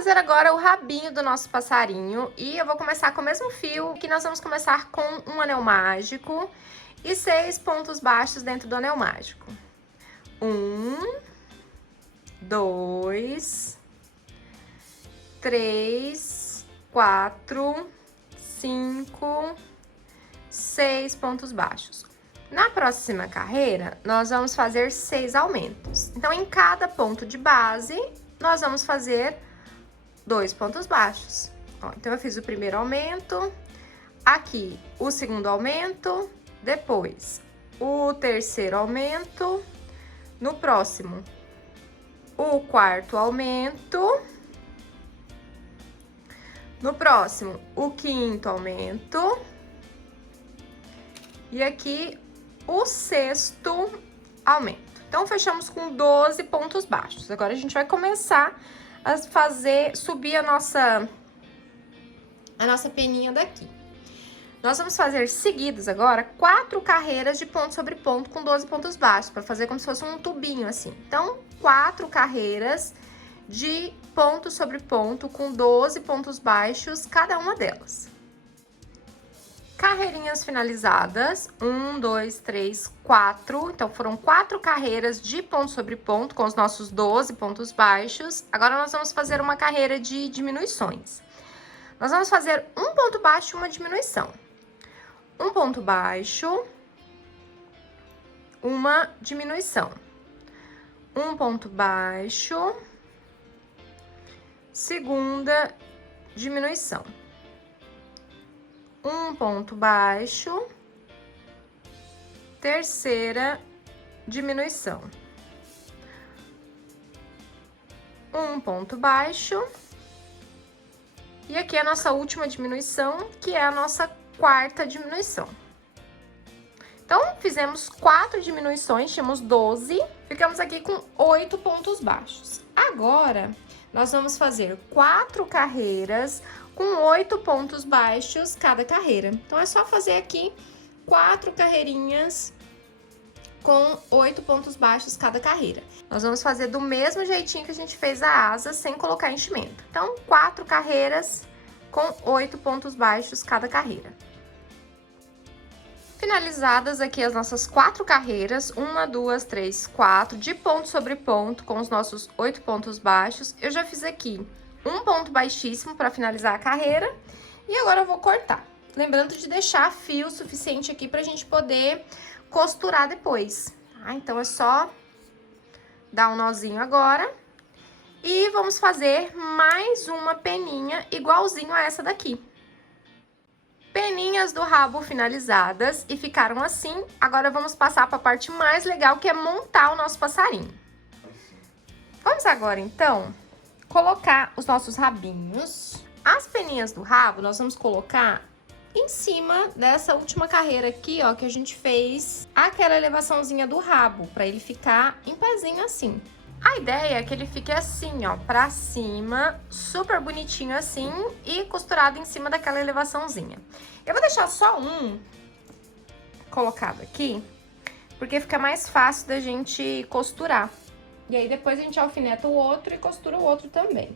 fazer agora o rabinho do nosso passarinho e eu vou começar com o mesmo fio, que nós vamos começar com um anel mágico e 6 pontos baixos dentro do anel mágico. 1, 2, 3, 4, 5, 6 pontos baixos. Na próxima carreira, nós vamos fazer 6 aumentos. Então, em cada ponto de base, nós vamos fazer 2 pontos baixos. Ó, então, eu fiz o primeiro aumento, aqui o segundo aumento, depois o terceiro aumento, no próximo o quarto aumento, no próximo o quinto aumento e aqui o sexto aumento. Então, fechamos com 12 pontos baixos. Agora, a gente vai começar a subir a nossa peninha daqui. Nós vamos fazer seguidas agora 4 carreiras de ponto sobre ponto com 12 pontos baixos, para fazer como se fosse um tubinho assim. Então, 4 carreiras de ponto sobre ponto com 12 pontos baixos, cada uma delas. Carreirinhas finalizadas, 1, 2, 3, 4. Então, foram 4 carreiras de ponto sobre ponto com os nossos 12 pontos baixos. Agora, nós vamos fazer uma carreira de diminuições. Nós vamos fazer um ponto baixo e uma diminuição. Um ponto baixo, uma diminuição. Um ponto baixo, segunda diminuição. Um ponto baixo, terceira diminuição. Um ponto baixo. E aqui a nossa última diminuição, que é a nossa quarta diminuição. Então, fizemos 4 diminuições, tínhamos 12, ficamos aqui com 8 pontos baixos. Agora, nós vamos fazer 4 carreiras com 8 pontos baixos cada carreira. Então, é só fazer aqui 4 carreirinhas com 8 pontos baixos cada carreira. Nós vamos fazer do mesmo jeitinho que a gente fez a asa, sem colocar enchimento. Então, 4 carreiras com 8 pontos baixos cada carreira. Finalizadas aqui as nossas 4 carreiras, 1, 2, 3, 4, de ponto sobre ponto, com os nossos 8 pontos baixos. Eu já fiz aqui um ponto baixíssimo para finalizar a carreira. E agora eu vou cortar. Lembrando de deixar fio suficiente aqui pra gente poder costurar depois, tá? Então, é só dar um nozinho agora. E vamos fazer mais uma peninha igualzinho a essa daqui. Peninhas do rabo finalizadas e ficaram assim. Agora, vamos passar para a parte mais legal, que é montar o nosso passarinho. Vamos agora, então, colocar os nossos rabinhos. As peninhas do rabo, nós vamos colocar em cima dessa última carreira aqui, ó, que a gente fez aquela elevaçãozinha do rabo, para ele ficar em pezinho assim. A ideia é que ele fique assim, ó, pra cima, super bonitinho assim, e costurado em cima daquela elevaçãozinha. Eu vou deixar só um colocado aqui, porque fica mais fácil da gente costurar. E aí, depois a gente alfineta o outro e costura o outro também.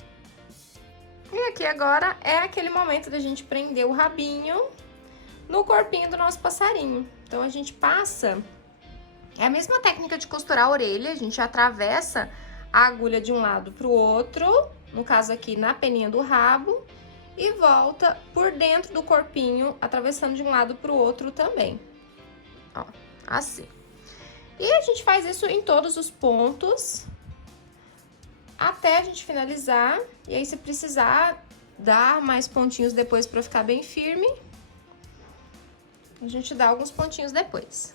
E aqui agora é aquele momento da gente prender o rabinho no corpinho do nosso passarinho. Então, a gente passa... É a mesma técnica de costurar a orelha, a gente atravessa a agulha de um lado pro outro, no caso aqui na peninha do rabo, e volta por dentro do corpinho, atravessando de um lado pro outro também. Ó, assim. E a gente faz isso em todos os pontos, até a gente finalizar. E aí, se precisar dar mais pontinhos depois pra ficar bem firme, a gente dá alguns pontinhos depois.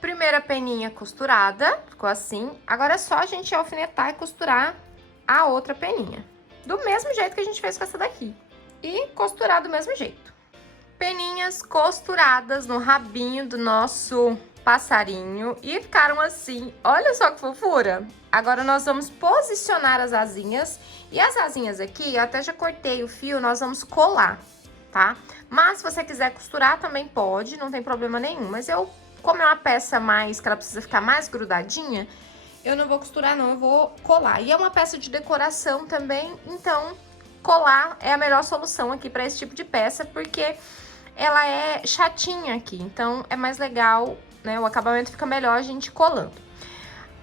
Primeira peninha costurada, ficou assim. Agora é só a gente alfinetar e costurar a outra peninha. Do mesmo jeito que a gente fez com essa daqui. E costurar do mesmo jeito. Peninhas costuradas no rabinho do nosso passarinho e ficaram assim. Olha só que fofura! Agora nós vamos posicionar as asinhas. E as asinhas aqui, eu até já cortei o fio, nós vamos colar, tá? Mas se você quiser costurar também pode, não tem problema nenhum. Mas como é uma peça mais, que ela precisa ficar mais grudadinha, eu não vou costurar não, eu vou colar. E é uma peça de decoração também, então colar é a melhor solução aqui para esse tipo de peça, porque ela é chatinha aqui, então é mais legal, né? O acabamento fica melhor a gente colando.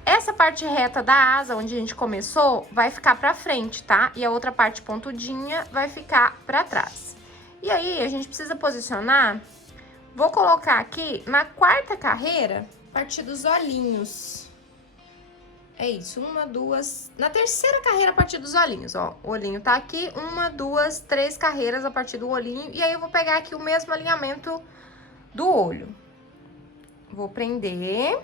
Essa parte reta da asa, onde a gente começou, vai ficar pra frente, tá? E a outra parte pontudinha vai ficar pra trás. E aí, a gente precisa posicionar, vou colocar aqui na quarta carreira, a partir dos olhinhos. É isso, 1, 2... Na terceira carreira, a partir dos olhinhos, ó. O olhinho tá aqui, 1, 2, 3 carreiras a partir do olhinho. E aí, eu vou pegar aqui o mesmo alinhamento do olho. Vou prender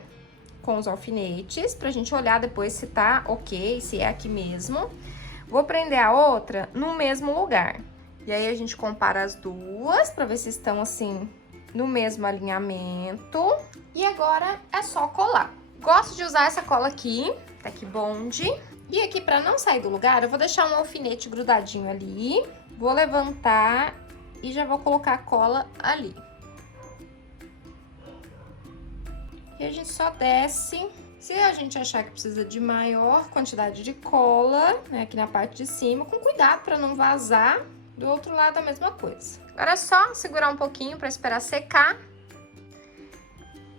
com os alfinetes, pra gente olhar depois se tá ok, se é aqui mesmo. Vou prender a outra no mesmo lugar. E aí, a gente compara as duas, pra ver se estão, assim, no mesmo alinhamento. E agora, é só colar. Gosto de usar essa cola aqui, Tech Bond. E aqui, pra não sair do lugar, eu vou deixar um alfinete grudadinho ali. Vou levantar e já vou colocar a cola ali. E a gente só desce. Se a gente achar que precisa de maior quantidade de cola, né, aqui na parte de cima, com cuidado para não vazar. Do outro lado a mesma coisa. Agora é só segurar um pouquinho para esperar secar.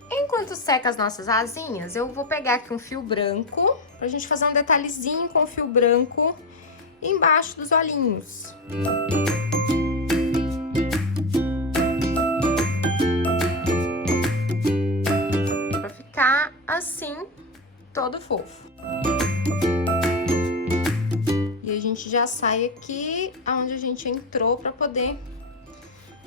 Enquanto seca as nossas asinhas, eu vou pegar aqui um fio branco, pra gente fazer um detalhezinho com o fio branco embaixo dos olhinhos. Assim, todo fofo. E a gente já sai aqui aonde a gente entrou pra poder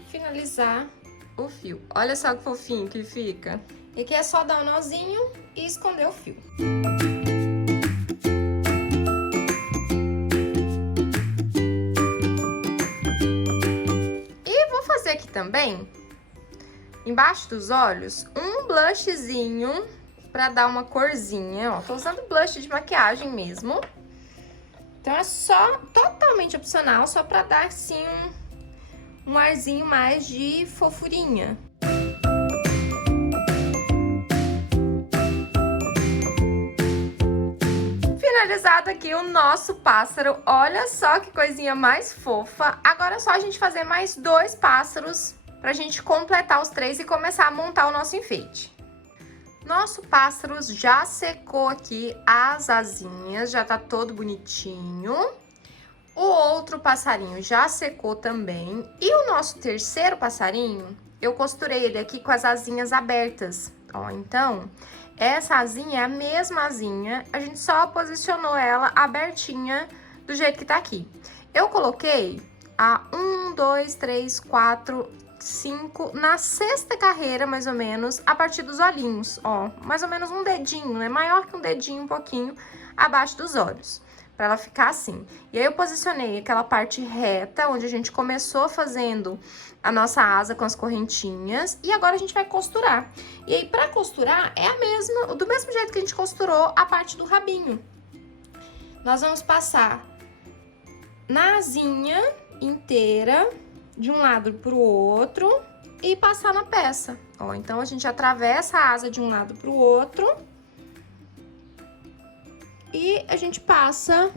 finalizar o fio. Olha só que fofinho que fica. E aqui é só dar um nozinho e esconder o fio. E vou fazer aqui também, embaixo dos olhos, um blushzinho pra dar uma corzinha, ó. Tô usando blush de maquiagem mesmo. Então, é só, totalmente opcional, só pra dar, assim, um arzinho mais de fofurinha. Finalizado aqui o nosso pássaro. Olha só que coisinha mais fofa. Agora é só a gente fazer mais 2 pássaros pra gente completar os 3 e começar a montar o nosso enfeite. Nosso pássaro já secou aqui as asinhas, já tá todo bonitinho. O outro passarinho já secou também. E o nosso terceiro passarinho, eu costurei ele aqui com as asinhas abertas. Ó, então, essa asinha é a mesma asinha, a gente só posicionou ela abertinha do jeito que tá aqui. Eu coloquei a 1, 2, 3, 4... 5 na 6ª carreira, mais ou menos, a partir dos olhinhos, ó, mais ou menos um dedinho, né, maior que um dedinho, um pouquinho abaixo dos olhos, pra ela ficar assim. E aí eu posicionei aquela parte reta, onde a gente começou fazendo a nossa asa com as correntinhas, e agora a gente vai costurar. E aí, pra costurar, é do mesmo jeito que a gente costurou a parte do rabinho. Nós vamos passar na asinha inteira, de um lado pro outro e passar na peça. Ó, então a gente atravessa a asa de um lado pro outro e a gente passa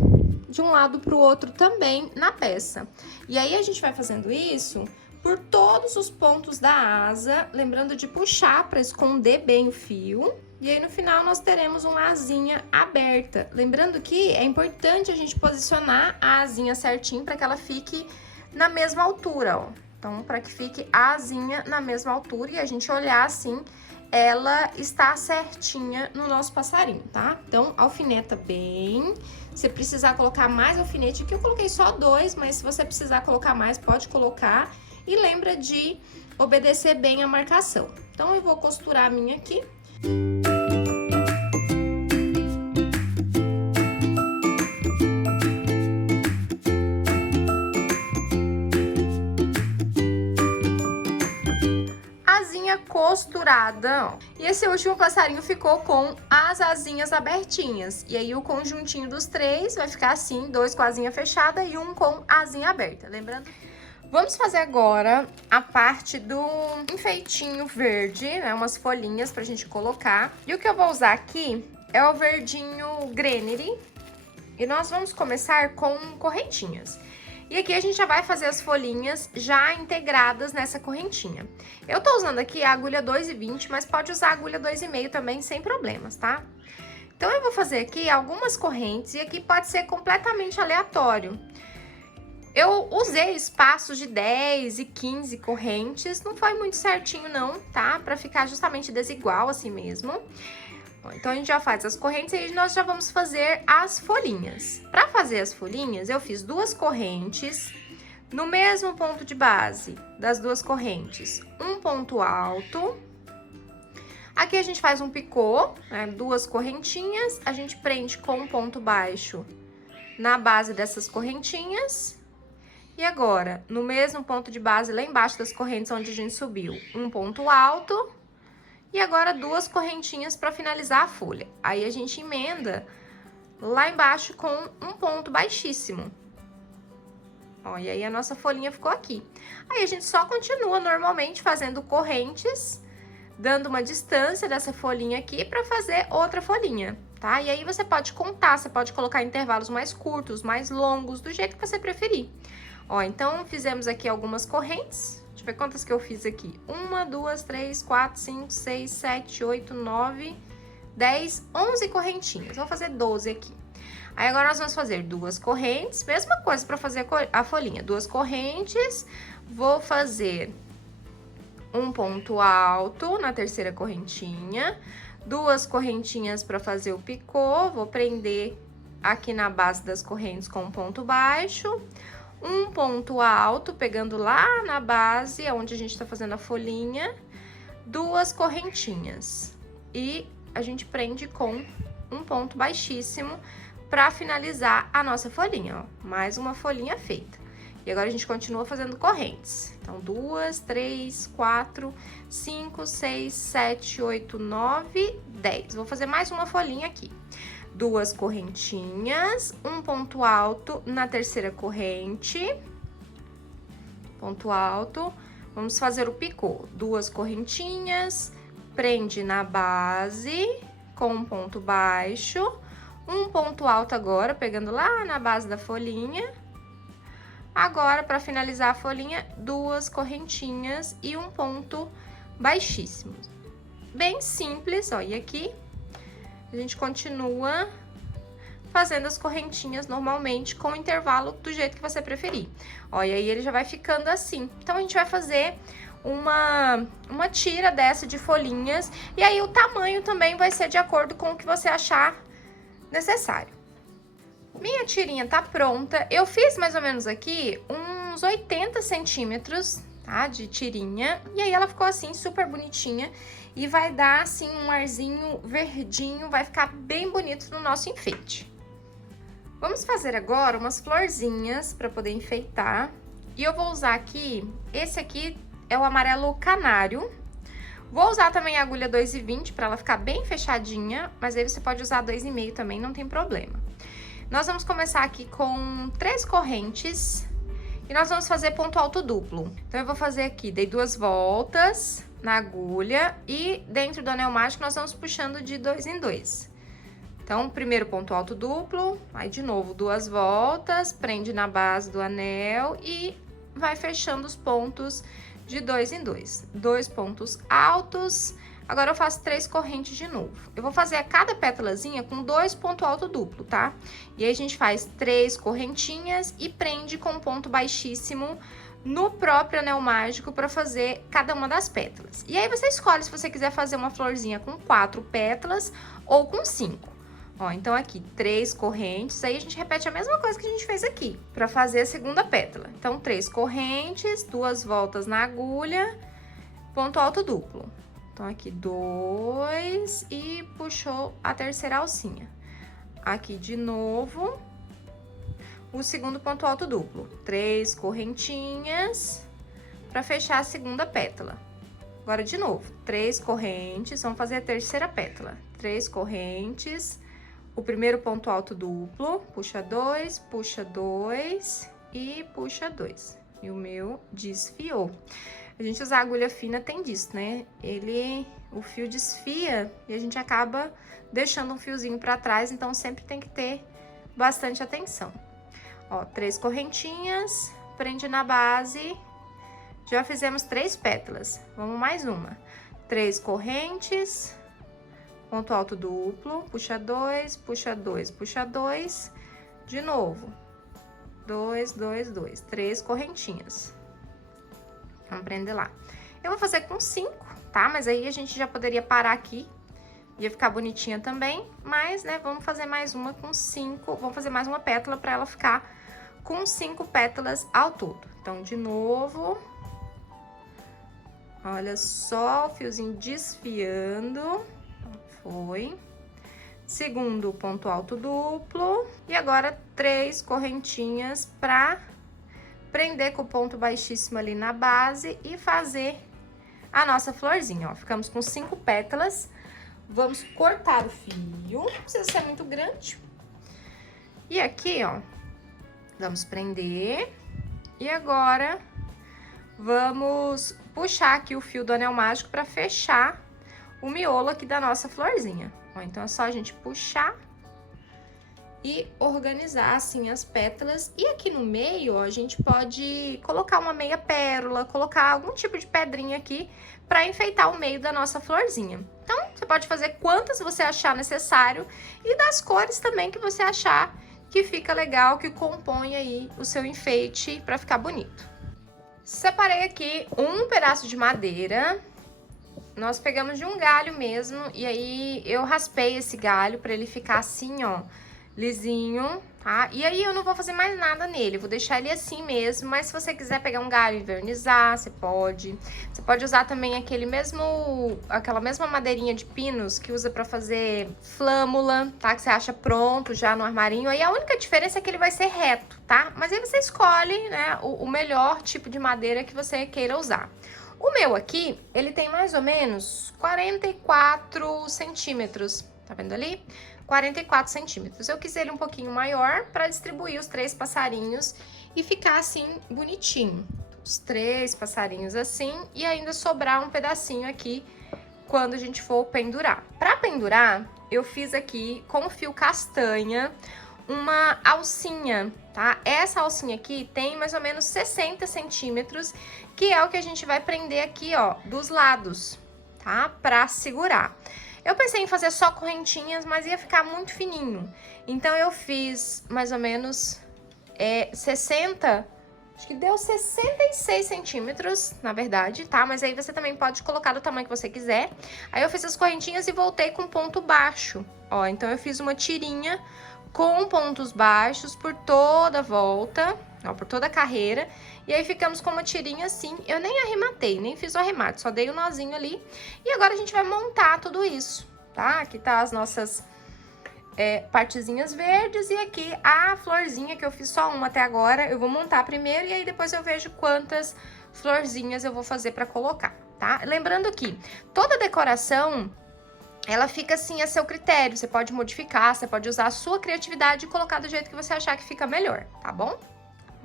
de um lado pro outro também na peça. E aí a gente vai fazendo isso por todos os pontos da asa, lembrando de puxar para esconder bem o fio. E aí no final nós teremos uma asinha aberta. Lembrando que é importante a gente posicionar a asinha certinho para que ela fique na mesma altura, ó. Então, para que fique a asinha na mesma altura e a gente olhar assim, ela está certinha no nosso passarinho, tá? Então, alfineta bem. Se precisar colocar mais alfinete, aqui eu coloquei só 2, mas se você precisar colocar mais, pode colocar. E lembra de obedecer bem a marcação. Então, eu vou costurar a minha aqui. asinha costurada, ó. E esse último passarinho ficou com as asinhas abertinhas. E aí o conjuntinho dos 3 vai ficar assim, 2 com a asinha fechada e 1 com a asinha aberta, lembrando? Vamos fazer agora a parte do enfeitinho verde, né? Umas folhinhas pra gente colocar. E o que eu vou usar aqui é o verdinho Greenery. E nós vamos começar com correntinhas. E aqui a gente já vai fazer as folhinhas já integradas nessa correntinha. Eu tô usando aqui a agulha 2,20, mas pode usar a agulha 2,5 também, sem problemas, tá? Então eu vou fazer aqui algumas correntes e aqui pode ser completamente aleatório. Eu usei espaços de 10 e 15 correntes, não foi muito certinho não, tá? Pra ficar justamente desigual assim mesmo. Então, a gente já faz as correntes e aí nós já vamos fazer as folhinhas. Pra fazer as folhinhas, eu fiz 2 correntes no mesmo ponto de base das 2 correntes. Um ponto alto. Aqui a gente faz um picô, né? 2 correntinhas, a gente prende com um ponto baixo na base dessas correntinhas. E agora, no mesmo ponto de base, lá embaixo das correntes onde a gente subiu, um ponto alto. E agora 2 correntinhas para finalizar a folha. Aí a gente emenda lá embaixo com um ponto baixíssimo. Ó, e aí a nossa folhinha ficou aqui. Aí a gente só continua normalmente fazendo correntes, dando uma distância dessa folhinha aqui para fazer outra folhinha, tá? E aí você pode contar, você pode colocar intervalos mais curtos, mais longos, do jeito que você preferir. Ó, então, fizemos aqui algumas correntes. Deixa eu ver quantas que eu fiz aqui. 1, 2, 3, 4, 5, 6, 7, 8, 9, 10, 11 correntinhas. Vou fazer 12 aqui. Aí, agora nós vamos fazer 2 correntes. Mesma coisa para fazer a folhinha. 2 correntes. Vou fazer um ponto alto na terceira correntinha. 2 correntinhas para fazer o picô. Vou prender aqui na base das correntes com um ponto baixo. Um ponto alto, pegando lá na base, onde a gente tá fazendo a folhinha, 2 correntinhas. E a gente prende com um ponto baixíssimo pra finalizar a nossa folhinha, ó. Mais uma folhinha feita. E agora a gente continua fazendo correntes. Então, 2, 3, 4, 5, 6, 7, 8, 9, 10. Vou fazer mais uma folhinha aqui. 2 correntinhas, um ponto alto na terceira corrente, ponto alto, vamos fazer o picô, 2 correntinhas, prende na base com um ponto baixo, um ponto alto agora, pegando lá na base da folhinha. Agora, para finalizar a folhinha, 2 correntinhas e um ponto baixíssimo. Bem simples, ó, e aqui a gente continua fazendo as correntinhas normalmente, com o intervalo do jeito que você preferir. Ó, e aí ele já vai ficando assim. Então, a gente vai fazer uma tira dessa de folhinhas, e aí o tamanho também vai ser de acordo com o que você achar necessário. Minha tirinha tá pronta. Eu fiz mais ou menos aqui uns 80 centímetros, tá, de tirinha, e aí ela ficou assim, super bonitinha. E vai dar, assim, um arzinho verdinho, vai ficar bem bonito no nosso enfeite. Vamos fazer agora umas florzinhas para poder enfeitar. E eu vou usar aqui, esse aqui é o amarelo canário. Vou usar também a agulha 2,20 para ela ficar bem fechadinha, mas aí você pode usar 2,5 também, não tem problema. Nós vamos começar aqui com 3 correntes e nós vamos fazer ponto alto duplo. Então, eu vou fazer aqui, dei 2 voltas na agulha e dentro do anel mágico nós vamos puxando de 2 em 2. Então, primeiro ponto alto duplo, aí de novo 2 voltas, prende na base do anel e vai fechando os pontos de 2 em 2. 2 pontos altos. Agora eu faço 3 correntes de novo. Eu vou fazer a cada pétalazinha com 2 pontos alto duplo, tá? E aí a gente faz 3 correntinhas e prende com um ponto baixíssimo no próprio anel mágico para fazer cada uma das pétalas. E aí você escolhe se você quiser fazer uma florzinha com 4 pétalas ou com 5. Ó, então aqui 3 correntes, aí a gente repete a mesma coisa que a gente fez aqui, para fazer a segunda pétala. Então 3 correntes, 2 voltas na agulha, ponto alto duplo. Então aqui 2 e puxou a terceira alcinha. Aqui de novo o segundo ponto alto duplo, 3 correntinhas para fechar a segunda pétala. Agora, de novo, 3 correntes, vamos fazer a terceira pétala. 3 correntes, o primeiro ponto alto duplo, puxa 2 e puxa 2. E o meu desfiou. A gente usar agulha fina tem disso, né? O fio desfia e a gente acaba deixando um fiozinho pra trás, então sempre tem que ter bastante atenção. Ó, 3 correntinhas, prende na base, já fizemos 3 pétalas. Vamos mais uma. 3 correntes, ponto alto duplo, puxa 2, puxa 2, puxa 2, de novo. 2, 2, 2, 3 correntinhas. Vamos prender lá. Eu vou fazer com 5, tá? Mas aí a gente já poderia parar aqui. Ia ficar bonitinha também, mas, né, vamos fazer mais uma com 5. Vamos fazer mais uma pétala pra ela ficar com 5 pétalas ao todo. Então, de novo. Olha só o fiozinho desfiando. Foi. Segundo ponto alto duplo. E agora, 3 correntinhas pra prender com o ponto baixíssimo ali na base e fazer a nossa florzinha, ó. Ficamos com 5 pétalas. Vamos cortar o fio, não precisa ser muito grande. E aqui, ó, vamos prender. E agora, vamos puxar aqui o fio do anel mágico pra fechar o miolo aqui da nossa florzinha. Ó, então, é só a gente puxar e organizar assim as pétalas. E aqui no meio, ó, a gente pode colocar uma meia pérola, colocar algum tipo de pedrinha aqui para enfeitar o meio da nossa florzinha. Então, você pode fazer quantas você achar necessário e das cores também que você achar que fica legal, que compõe aí o seu enfeite para ficar bonito. Separei aqui um pedaço de madeira. Nós pegamos de um galho mesmo e aí eu raspei esse galho para ele ficar assim, ó, lisinho, tá? E aí eu não vou fazer mais nada nele, vou deixar ele assim mesmo, mas se você quiser pegar um galho e envernizar, você pode. Você pode usar também aquela mesma madeirinha de pinos que usa pra fazer flâmula, tá? Que você acha pronto já no armarinho. Aí a única diferença é que ele vai ser reto, tá? Mas aí você escolhe, né, o melhor tipo de madeira que você queira usar. O meu aqui, ele tem mais ou menos 44 centímetros, tá vendo ali? 44 centímetros. Eu quis ele um pouquinho maior para distribuir os 3 passarinhos e ficar assim bonitinho. Os 3 passarinhos assim e ainda sobrar um pedacinho aqui quando a gente for pendurar. Para pendurar, eu fiz aqui com fio castanha uma alcinha, tá? Essa alcinha aqui tem mais ou menos 60 centímetros, que é o que a gente vai prender aqui, ó, dos lados, tá? Pra segurar. Eu pensei em fazer só correntinhas, mas ia ficar muito fininho. Então, eu fiz mais ou menos 60, acho que deu 66 centímetros, na verdade, tá? Mas aí você também pode colocar do tamanho que você quiser. Aí eu fiz as correntinhas e voltei com ponto baixo, ó. Então, eu fiz uma tirinha com pontos baixos por toda a volta, ó, por toda a carreira. E aí ficamos com uma tirinha assim, eu nem arrematei, nem fiz o arremate, só dei o nozinho ali. E agora a gente vai montar tudo isso, tá? Aqui tá as nossas partezinhas verdes e aqui a florzinha, que eu fiz só uma até agora. Eu vou montar primeiro e aí depois eu vejo quantas florzinhas eu vou fazer pra colocar, tá? Lembrando que toda decoração, ela fica assim a seu critério, você pode modificar, você pode usar a sua criatividade e colocar do jeito que você achar que fica melhor, tá bom?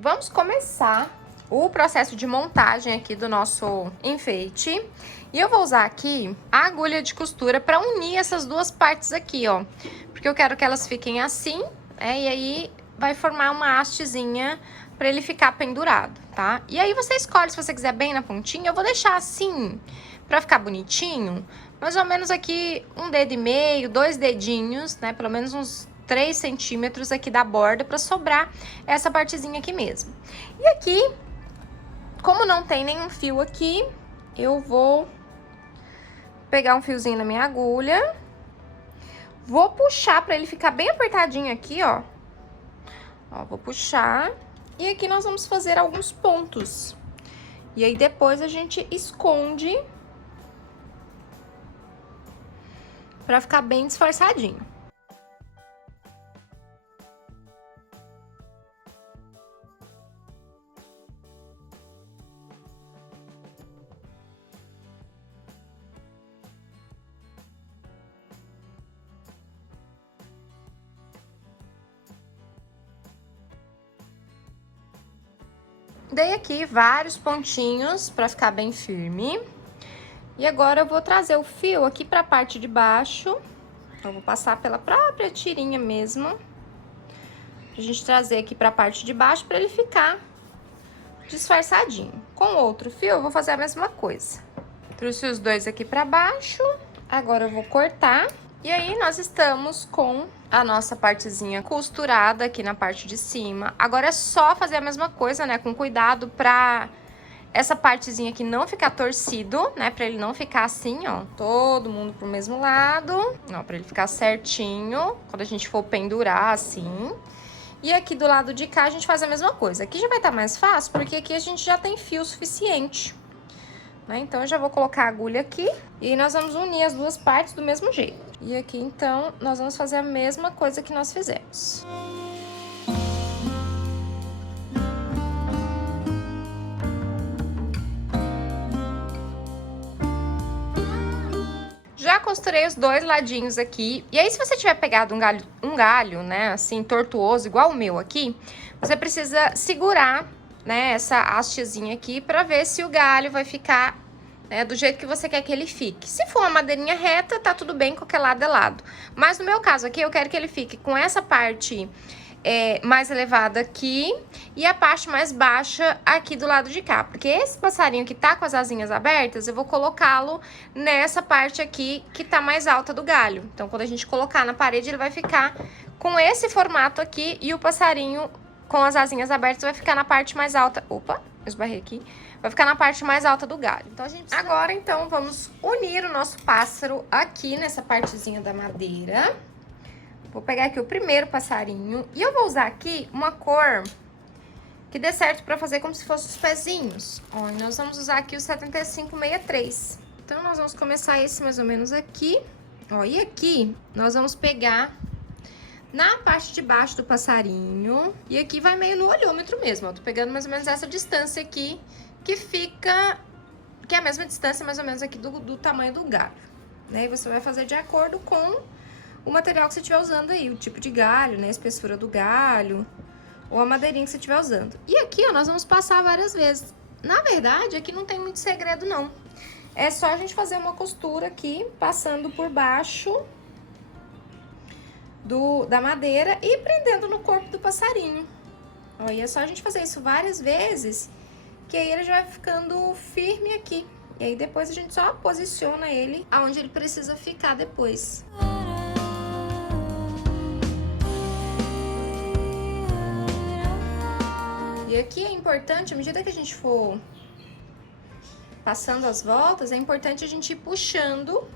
Vamos começar o processo de montagem aqui do nosso enfeite. E eu vou usar aqui a agulha de costura para unir essas duas partes aqui, ó. Porque eu quero que elas fiquem assim, e aí vai formar uma hastezinha para ele ficar pendurado, tá? E aí você escolhe se você quiser bem na pontinha. Eu vou deixar assim, para ficar bonitinho, mais ou menos aqui 1,5 dedo, 2 dedinhos, né? Pelo menos uns 3 centímetros aqui da borda para sobrar essa partezinha aqui mesmo. E aqui, como não tem nenhum fio aqui, eu vou pegar um fiozinho na minha agulha, vou puxar para ele ficar bem apertadinho aqui, ó. Ó, vou puxar e aqui nós vamos fazer alguns pontos. E aí depois a gente esconde para ficar bem disfarçadinho. Dei aqui vários pontinhos pra ficar bem firme. E agora eu vou trazer o fio aqui pra parte de baixo. Eu vou passar pela própria tirinha mesmo. Pra gente trazer aqui pra parte de baixo pra ele ficar disfarçadinho. Com outro fio eu vou fazer a mesma coisa. Trouxe os dois aqui pra baixo. Agora eu vou cortar. E aí, nós estamos com a nossa partezinha costurada aqui na parte de cima. Agora é só fazer a mesma coisa, né? Com cuidado pra essa partezinha aqui não ficar torcido, né? Pra ele não ficar assim, ó. Todo mundo pro mesmo lado. Ó, pra ele ficar certinho. Quando a gente for pendurar, assim. E aqui do lado de cá a gente faz a mesma coisa. Aqui já vai estar mais fácil, porque aqui a gente já tem fio suficiente. Né? Então, eu já vou colocar a agulha aqui e nós vamos unir as duas partes do mesmo jeito. E aqui, então, nós vamos fazer a mesma coisa que nós fizemos. Já costurei os dois ladinhos aqui. E aí, se você tiver pegado um galho, né, assim, tortuoso, igual o meu aqui, você precisa segurar, né, essa hastezinha aqui pra ver se o galho vai ficar, né, do jeito que você quer que ele fique. Se for uma madeirinha reta, tá tudo bem, qualquer lado é lado. Mas no meu caso aqui, eu quero que ele fique com essa parte mais elevada aqui e a parte mais baixa aqui do lado de cá. Porque esse passarinho que tá com as asinhas abertas, eu vou colocá-lo nessa parte aqui que tá mais alta do galho. Então, quando a gente colocar na parede, ele vai ficar com esse formato aqui e o passarinho com as asinhas abertas vai ficar na parte mais alta. Opa, eu esbarrei aqui. Vai ficar na parte mais alta do galho. Então, a gente precisa... Agora, então, vamos unir o nosso pássaro aqui nessa partezinha da madeira. Vou pegar aqui o primeiro passarinho. E eu vou usar aqui uma cor que dê certo pra fazer como se fossem os pezinhos. Ó, e nós vamos usar aqui o 7563. Então, nós vamos começar esse mais ou menos aqui. Ó, e aqui nós vamos pegar na parte de baixo do passarinho. E aqui vai meio no olhômetro mesmo, ó. Tô pegando mais ou menos essa distância aqui, que fica... que é a mesma distância mais ou menos aqui do tamanho do galho. Né? E você vai fazer de acordo com o material que você estiver usando aí, o tipo de galho, né? A espessura do galho, ou a madeirinha que você estiver usando. E aqui, ó, nós vamos passar várias vezes. Na verdade, aqui não tem muito segredo, não. É só a gente fazer uma costura aqui, passando por baixo da madeira e prendendo no corpo do passarinho. Ó, e é só a gente fazer isso várias vezes, que aí ele já vai ficando firme aqui. E aí depois a gente só posiciona ele aonde ele precisa ficar depois. E aqui é importante, à medida que a gente for passando as voltas, é importante a gente ir puxando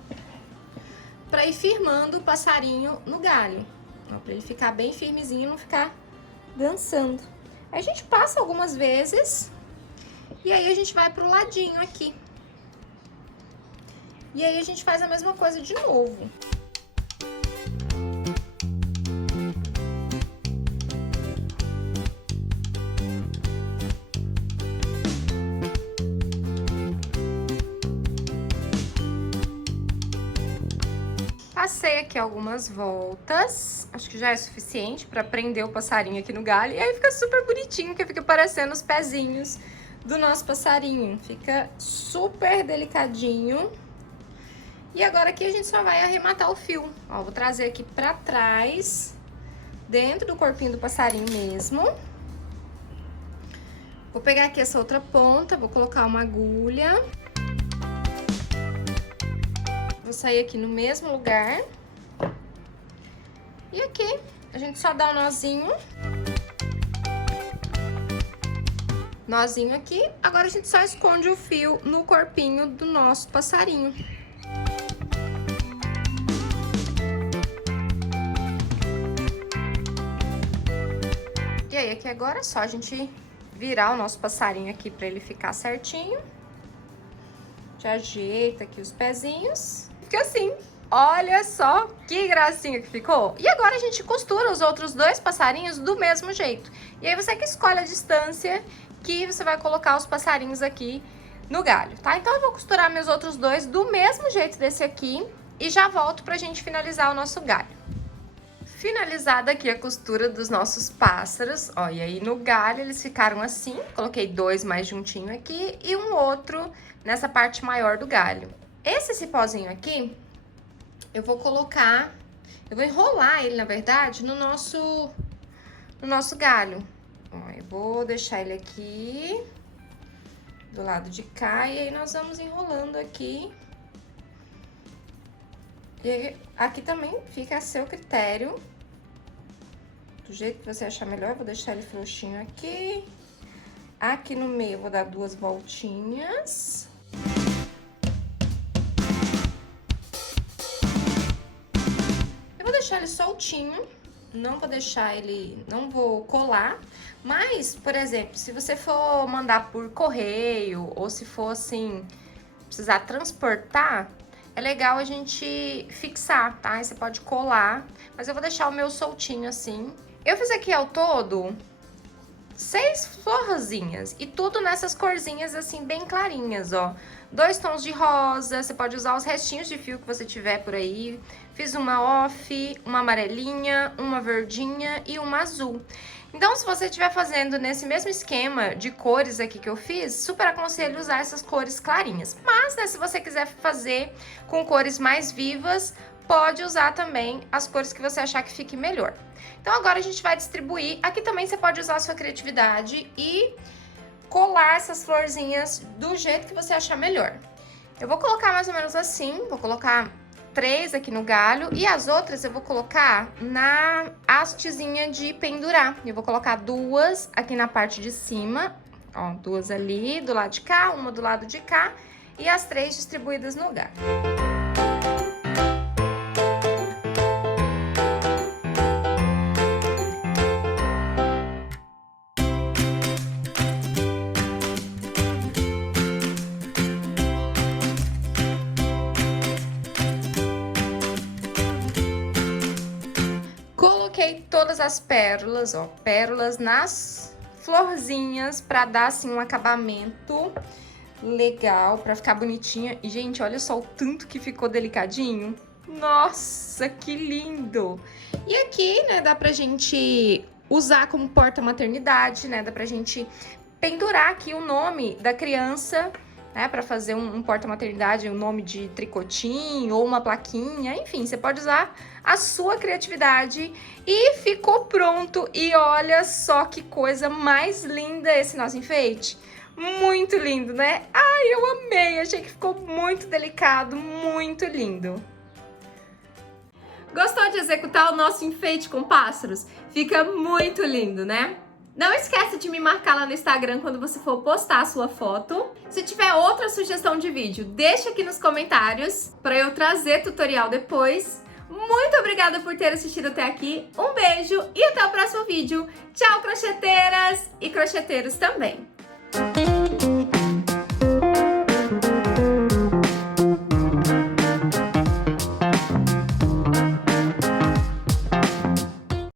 pra ir firmando o passarinho no galho. Ó, pra ele ficar bem firmezinho e não ficar dançando. Aí a gente passa algumas vezes e aí a gente vai pro ladinho aqui. E aí a gente faz a mesma coisa de novo. Passei aqui algumas voltas, acho que já é suficiente pra prender o passarinho aqui no galho. E aí fica super bonitinho, que fica parecendo os pezinhos do nosso passarinho. Fica super delicadinho. E agora aqui a gente só vai arrematar o fio. Ó, vou trazer aqui pra trás, dentro do corpinho do passarinho mesmo. Vou pegar aqui essa outra ponta, vou colocar uma agulha. Vou sair aqui no mesmo lugar. E aqui, a gente só dá um nozinho. Nozinho aqui. Agora a gente só esconde o fio no corpinho do nosso passarinho. E aí, aqui agora é só a gente virar o nosso passarinho aqui pra ele ficar certinho. Já ajeita aqui os pezinhos. Fica assim. Olha só que gracinha que ficou. E agora a gente costura os outros dois passarinhos do mesmo jeito. E aí você que escolhe a distância que você vai colocar os passarinhos aqui no galho, tá? Então eu vou costurar meus outros dois do mesmo jeito desse aqui e já volto pra gente finalizar o nosso galho. Finalizada aqui a costura dos nossos pássaros, ó, e aí no galho eles ficaram assim, coloquei 2 mais juntinho aqui e um outro nessa parte maior do galho. Esse cipózinho aqui, eu vou colocar, eu vou enrolar ele, na verdade, no nosso galho. Ó, eu vou deixar ele aqui do lado de cá e aí nós vamos enrolando aqui. E aqui também fica a seu critério, do jeito que você achar melhor. Eu vou deixar ele frouxinho aqui. Aqui no meio eu vou dar 2 voltinhas. Eu vou deixar ele soltinho, não vou deixar ele, não vou colar. Mas, por exemplo, se você for mandar por correio ou se for assim, precisar transportar, é legal a gente fixar, tá? Aí você pode colar, mas eu vou deixar o meu soltinho assim. Eu fiz aqui ao todo 6 florzinhas e tudo nessas corzinhas assim bem clarinhas, ó. 2 tons de rosa, você pode usar os restinhos de fio que você tiver por aí. Fiz uma off, uma amarelinha, uma verdinha e uma azul. Então, se você estiver fazendo nesse mesmo esquema de cores aqui que eu fiz, super aconselho usar essas cores clarinhas. Mas, né, se você quiser fazer com cores mais vivas, pode usar também as cores que você achar que fique melhor. Então, agora a gente vai distribuir. Aqui também você pode usar a sua criatividade e colar essas florzinhas do jeito que você achar melhor. Eu vou colocar mais ou menos assim, vou colocar 3 aqui no galho e as outras eu vou colocar na hastezinha de pendurar. Eu vou colocar 2 aqui na parte de cima, ó, 2 ali do lado de cá, uma do lado de cá e as 3 distribuídas no galho. Coloquei todas as pérolas, ó, pérolas nas florzinhas pra dar assim um acabamento legal, pra ficar bonitinha. E, gente, olha só o tanto que ficou delicadinho. Nossa, que lindo! E aqui, né, dá pra gente usar como porta-maternidade, né, dá pra gente pendurar aqui o nome da criança, né, para fazer um porta-maternidade, um nome de tricotinho ou uma plaquinha, enfim, você pode usar a sua criatividade e ficou pronto. E olha só que coisa mais linda esse nosso enfeite. Muito lindo, né? Ai, eu amei, achei que ficou muito delicado, muito lindo. Gostou de executar o nosso enfeite com pássaros? Fica muito lindo, né? Não esqueça de me marcar lá no Instagram quando você for postar a sua foto. Se tiver outra sugestão de vídeo, deixa aqui nos comentários para eu trazer tutorial depois. Muito obrigada por ter assistido até aqui. Um beijo e até o próximo vídeo. Tchau, crocheteiras e crocheteiros também!